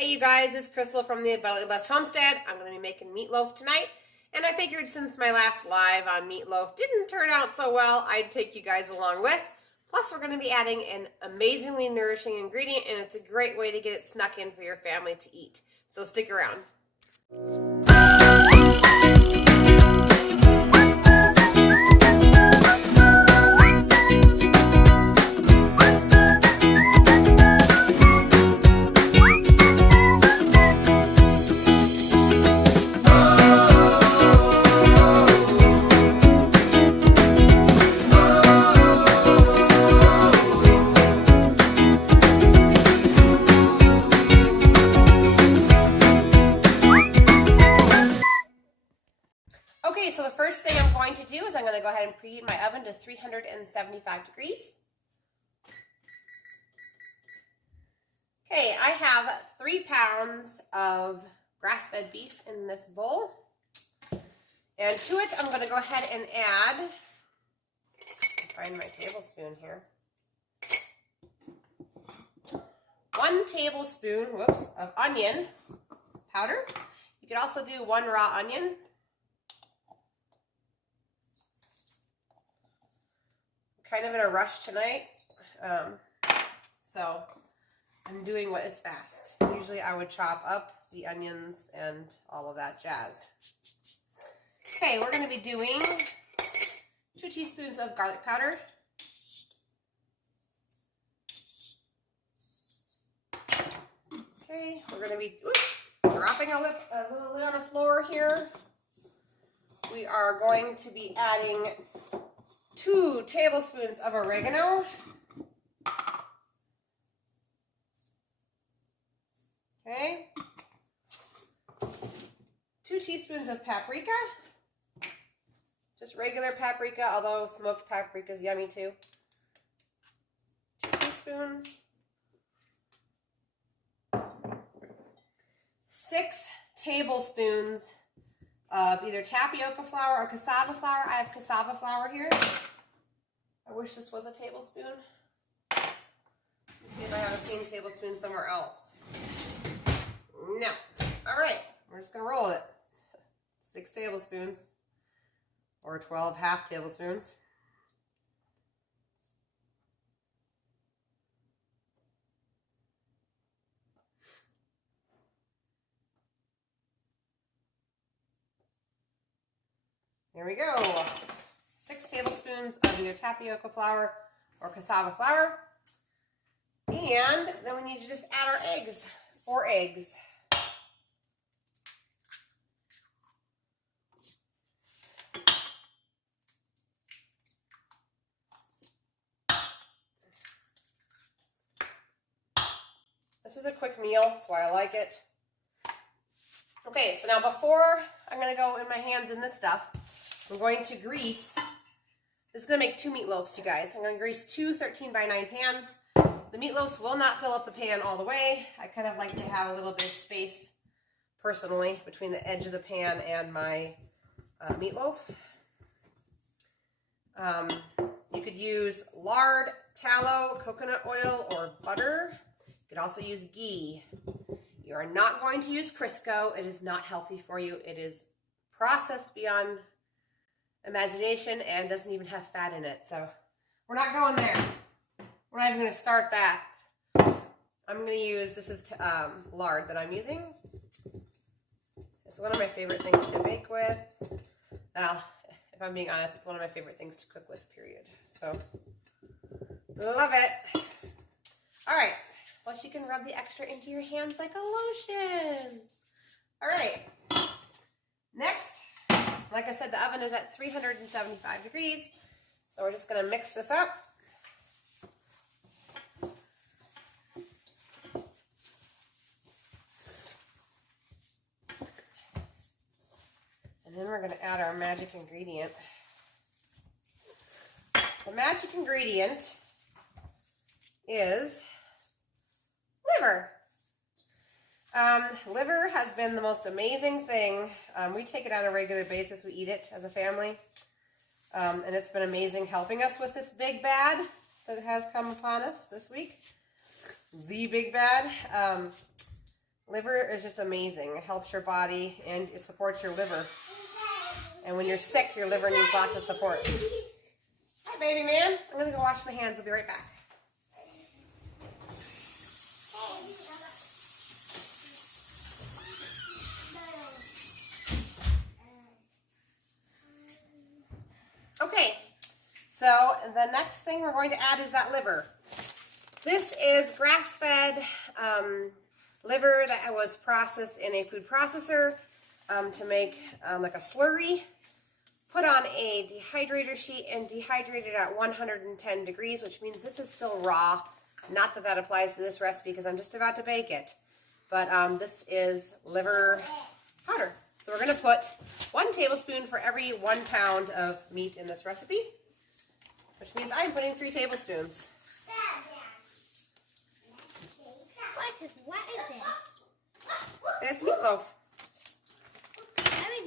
Hey you guys, it's Crystal from the Abundantly Blessed Homestead. I'm going to be making meatloaf tonight, and I figured since my last live on meatloaf didn't turn out so well, I'd take you guys along with. Plus, we're going to be adding an amazingly nourishing ingredient, and it's a great way to get it snuck in for your family to eat. So stick around. Okay, so the first thing I'm going to do is I'm going to go ahead and preheat my oven to 375 degrees. Okay, I have 3 pounds of grass-fed beef in this bowl. And to it, I'm going to go ahead and add, find my tablespoon here, 1 tablespoon, of onion powder. You could also do 1 raw onion. Kind of in a rush tonight, so I'm doing what is fast. Usually I would chop up the onions and all of that jazz. Okay, we're going to be doing 2 teaspoons of garlic powder. Okay, we're going to be dropping a little lid on the floor here. We are going to be adding 2 tablespoons of oregano. Okay. 2 teaspoons of paprika. Just regular paprika, although smoked paprika is yummy too. 2 teaspoons. 6 tablespoons of either tapioca flour or cassava flour. I have cassava flour here. I wish this was a tablespoon. Let's see if I have a clean tablespoon somewhere else. No. All right, we're just gonna roll it. 6 tablespoons or 12 half tablespoons. There we go. 6 tablespoons of either tapioca flour or cassava flour. And then we need to just add our eggs. 4 eggs. This is a quick meal, that's why I like it. Okay, so now before I'm going to go in my hands in this stuff, I'm going to grease. This is going to make 2 meatloafs, you guys. I'm going to grease 2 13x9 pans. The meatloafs will not fill up the pan all the way. I kind of like to have a little bit of space, personally, between the edge of the pan and my meatloaf. You could use lard, tallow, coconut oil, or butter. You could also use ghee. You are not going to use Crisco. It is not healthy for you. It is processed beyond imagination and doesn't even have fat in it. So we're not going there. We're not even going to start that. I'm going to use, this is lard that I'm using. It's one of my favorite things to bake with. Well, if I'm being honest, it's one of my favorite things to cook with, period. So, love it. All right. Plus you can rub the extra into your hands like a lotion. All right. Next, like I said, the oven is at 375 degrees. So we're just going to mix this up. And then we're going to add our magic ingredient. The magic ingredient is liver. Liver has been the most amazing thing. We take it on a regular basis. We eat it as a family. And it's been amazing helping us with this big bad that has come upon us this week. The big bad. Liver is just amazing. It helps your body and it supports your liver. And when you're sick, your liver needs lots of support. Hi, baby man. I'm going to go wash my hands. I'll be right back. Okay, so the next thing we're going to add is that liver. This is grass-fed liver that was processed in a food processor to make like a slurry. Put on a dehydrator sheet and dehydrated at 110 degrees, which means this is still raw. Not that that applies to this recipe because I'm just about to bake it. But this is liver powder. So we're going to put 1 tablespoon for every 1 pound of meat in this recipe, which means I'm putting 3 tablespoons. What is it? It's meatloaf.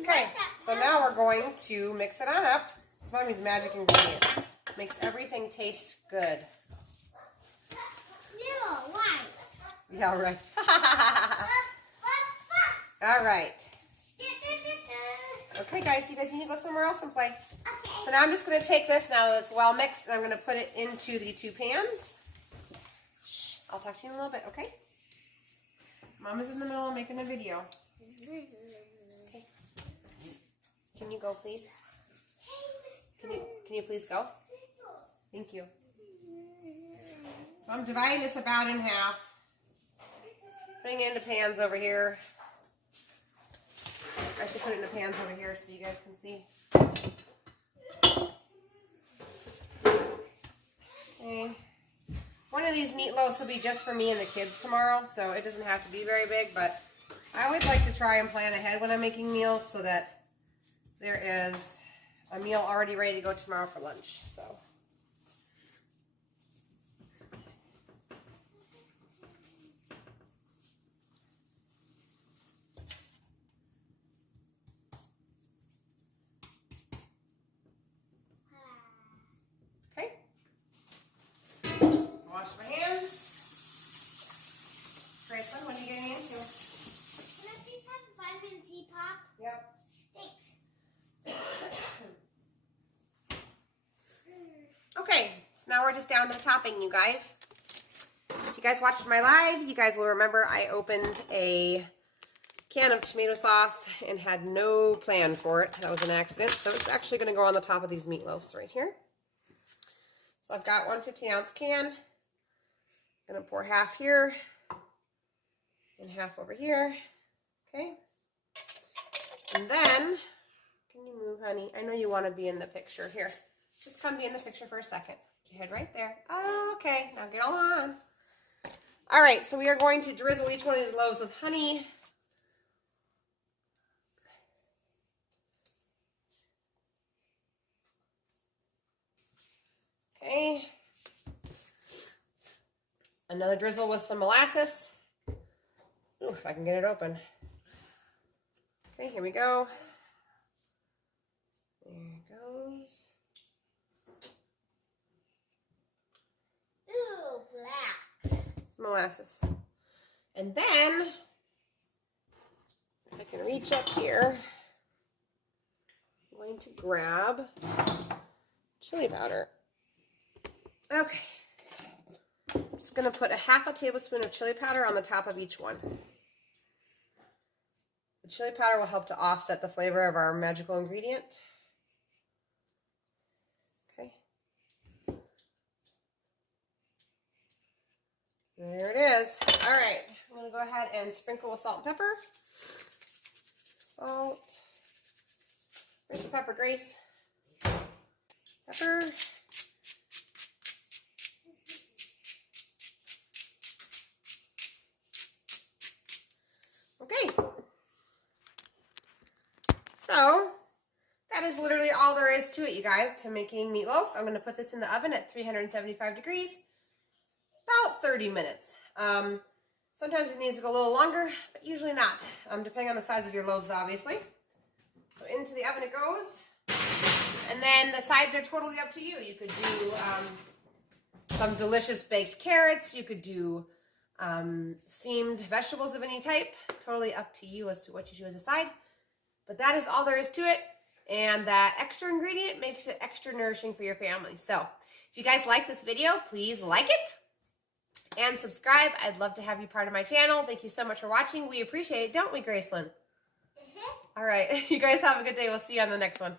Okay, so now we're going to mix it on up. It's Mommy's magic ingredient. Makes everything taste good. No, why? Yeah, right. All right. Okay, guys, you need to go somewhere else and play. Okay. So now I'm just going to take this, now that it's well mixed, and I'm going to put it into the 2 pans. Shh, I'll talk to you in a little bit, okay? Mama's in the middle of making a video. Okay. Can you go, please? Can you please go? Thank you. So I'm dividing this about in half. Putting it into pans over here. I should put it in the pans over here so you guys can see. Okay. One of these meatloaves will be just for me and the kids tomorrow, so it doesn't have to be very big, but I always like to try and plan ahead when I'm making meals so that there is a meal already ready to go tomorrow for lunch. So. Wash my hands. Grayson, what are you getting into? Can I please have vitamin C pop? Yep. Thanks. Okay, so now we're just down to the topping, you guys. If you guys watched my live, you guys will remember I opened a can of tomato sauce and had no plan for it. That was an accident. So it's actually going to go on the top of these meatloaves right here. So I've got 1 15-ounce can. I'm going to pour half here and half over here. Okay. And then, can you move, honey? I know you want to be in the picture. Here, just come be in the picture for a second. Your head right there. Oh, okay, now get on. All right, so we are going to drizzle each one of these loaves with honey. Okay. Another drizzle with some molasses. Ooh, if I can get it open. Okay, here we go. There it goes. Ooh, black. Some molasses. And then, if I can reach up here, I'm going to grab chili powder. Okay. I'm just going to put a half a tablespoon of chili powder on the top of each one. The chili powder will help to offset the flavor of our magical ingredient. Okay. There it is. All right. I'm going to go ahead and sprinkle with salt and pepper. Salt. Where's the pepper, Grace? Pepper. Okay. So, that is literally all there is to it, you guys, to making meatloaf. I'm going to put this in the oven at 375 degrees, about 30 minutes. Sometimes it needs to go a little longer, but usually not, depending on the size of your loaves, obviously. So into the oven it goes. And then the sides are totally up to you. You could do some delicious baked carrots. You could do steamed vegetables of any type. Totally up to you as to what you choose as a side. But that is all there is to it. And that extra ingredient makes it extra nourishing for your family. So if you guys like this video, please like it and subscribe. I'd love to have you part of my channel. Thank you so much for watching. We appreciate it, don't we, Graceland? All right. You guys have a good day. We'll see you on the next one.